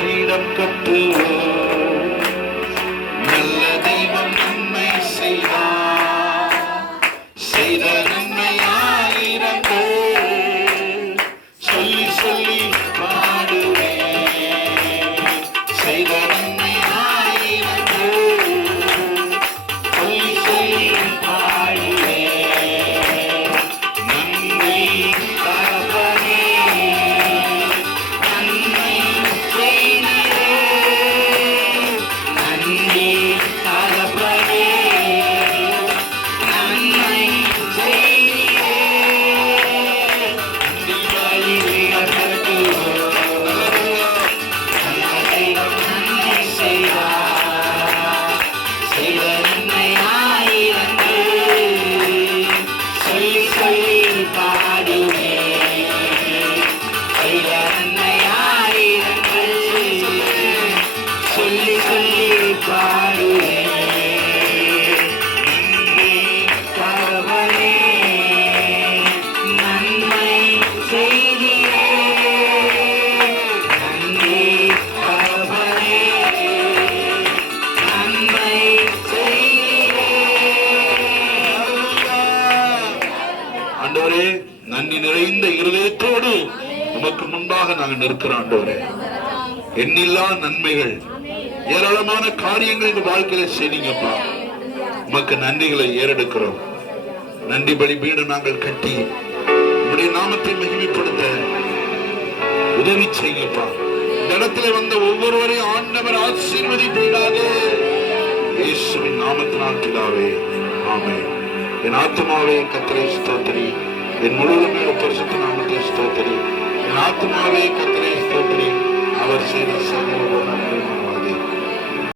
வீரம் கட்டுவோம் ஆண்டவரே நன்றி நிறைந்த இருதயத்தோடு உமக்கு முன்பாக நாங்கள் நிற்கிறோம் ஆண்டவரே. எண்ணில்லா நன்மைகள். ஏராளமான காரியங்கள் இந்த வாழ்க்கையில செய்தீங்கப்பா. உமக்கு நன்றிகளை ஏறெடுக்கிறோம். நன்றி பலி வீடு நாங்கள் கட்டி உடைய நாமத்தை மகிமைப்படுத்த உதவி செய்யுங்கப்பா. இந்த இடத்துல வந்த ஒவ்வொருவரையும் ஆண்டவர் ஆசீர்வதிப்பீடாக இயேசுவின் நாமத்தினால் பிதாவே ஆமே என் ஆத்மாவே கத்திரை ஸ்தோத்திரி. என் முழுவதுமே பரிசுத்த நாமத்தை ஸ்தோத்திரி. என் ஆத்மாவே கத்திரை ஸ்தோத்திரி. அவர் செய்த சகோதரன்